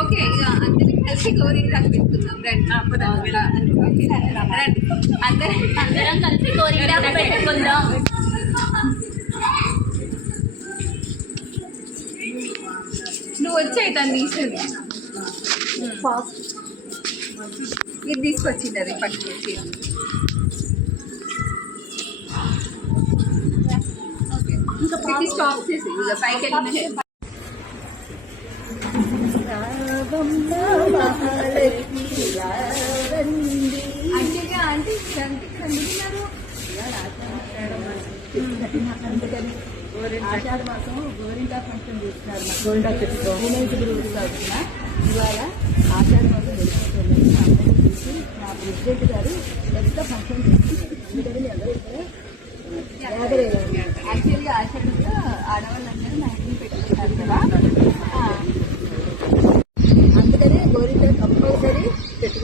Okay అందరం కలిసి గోరింటాకు పెట్టుకుందాం రండి రండి అందరం కలిసి గోరింటాకు పెట్టుకుందాం నువ్వు వచ్చాయి తను తీసేది ఇది తీసుకొచ్చింది అది పట్టుకొచ్చి ఓకే ఇంకా స్టాప్ చేసి ఇక పైకి వెళ్ళి అంటే ఆంటీ అంటే కనిపిస్తున్నారు ఆషాఢ మాసం గోరింటా ఫంక్షన్ చేస్తున్నారు. గోరింటా చెప్పుకో ఉమెన్స్ గ్రూప్ తరఫున ఇవాళ ఆషాఢ మాసం చూసి మా ప్రెసిడెంట్ గారు పెద్ద ఫంక్షన్ చేస్తున్నారు. అందుకని అందరూ ఇక్కడ యాక్చువల్గా ఆషాఢంలో ఆడవాళ్ళందరూ మ్యాగ్జిన్ పెట్టుకుంటారు కదా ఆ, అందుకనే గోరింటా కంపల్సరీ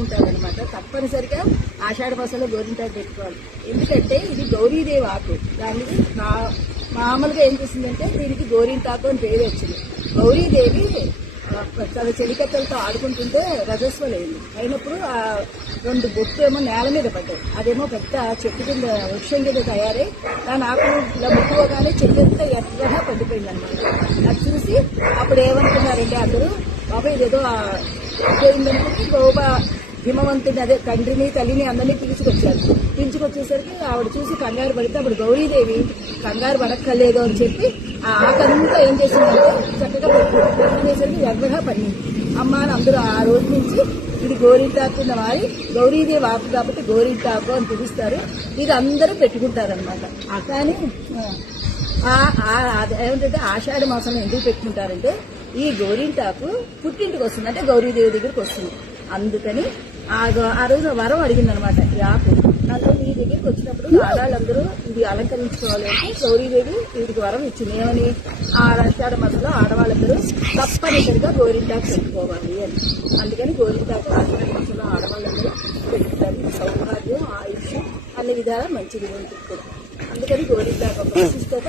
పెట్టుకుంటారు అనమాట తప్పనిసరిగా ఆషాఢ మాసంలో గోరింటాకు పెట్టుకోవాలి. ఎందుకంటే ఇది గౌరీదేవి ఆకు. దానికి మా- మామూలుగా ఏం చేసిందంటే దీనికి గోరింటాకు అని పేరు వచ్చింది. గౌరీదేవి తన చెలికత్తలతో ఆడుకుంటుంటే రజస్వలైంది. అయినప్పుడు ఆ రెండు బొట్టు ఏమో నేల మీద పడ్డాయి. అదేమో పెద్ద చెట్టు కింద వృక్షం కింద తయారై దాని ఆకులు ఇలా ముక్కువగానే చెట్టు అంతా ఎర్రగా పడిపోయింది అనమాట అది చూసి అప్పుడు ఏమనుకున్నారంటే అందరూ బాబా ఇదేదో పోయిందనుకుంటే గోబా హిమవంతుని అదే తండ్రిని తల్లిని అందరినీ పిలుచుకొచ్చారు. పిలుచుకొచ్చేసరికి ఆవిడ చూసి కంగారు పడితే అప్పుడు గౌరీదేవి కంగారు పడక్కర్లేదు అని చెప్పి ఆ ఆకంతా ఏం చేసిందంటే చక్కగా పెట్టుకునేసరికి ఎర్రగా పడింది అమ్మ అని అందరూ ఆ రోజు నుంచి ఇది గోరింటాకు ఉన్న వారి గౌరీదేవి ఆకు కాబట్టి గోరింటాకు అని పిలుస్తారు. ఇది అందరూ పెట్టుకుంటారనమాట కానీ ఆ, ఏమిటంటే ఆషాఢ మాసంలో ఎందుకు పెట్టుకుంటారంటే ఈ గోరింటాకు పుట్టింటికి వస్తుంది. అంటే గౌరీదేవి దగ్గరికి వస్తుంది. అందుకని ఆ ఆ రోజు వరం అడిగింది అనమాట ఈ ఆకు. నన్ను మీ దగ్గరికి వచ్చినప్పుడు ఆడాళ్ళందరూ ఇది అలంకరించుకోవాలి అంటే గౌరీదేవి వీడికి వరం ఇచ్చింది. ఏమని? ఆ ఆషాఢ మాసంలో ఆడవాళ్ళందరూ తప్పనిసరిగా గోరింటాకు పెట్టుకోవాలి అని. అందుకని గోరింటాకు ఆషాఢ మాసంలో ఆడవాళ్ళందరూ పెట్టుకోవాలి. సౌభాగ్యం ఆయుష్ అన్ని విధాలా మంచిది ఉంటుంది అందుకని గోరింటాకు ఒక విశిష్టత.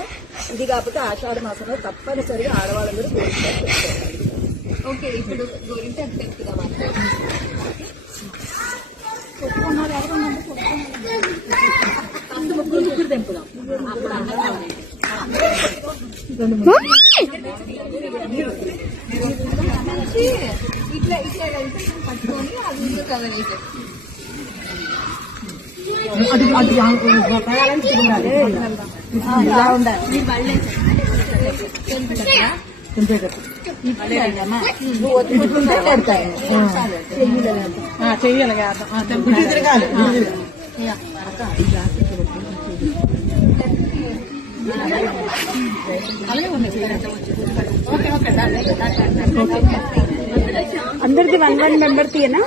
ఇది కాకపోతే ఆషాఢ మాసంలో తప్పనిసరిగా ఆడవాళ్ళందరూ గోరింటాకు పెట్టుకోవాలి. ఓకే ఇప్పుడు గోరింటాకు పెట్టుకుందాం ఇట్లా ఇట్లా పట్టుకొని అది కవర్ పెడతాయి చెయ్యాలి తిరగాలి అందరిది వన్ వన్ మెంబర్ తీయనా?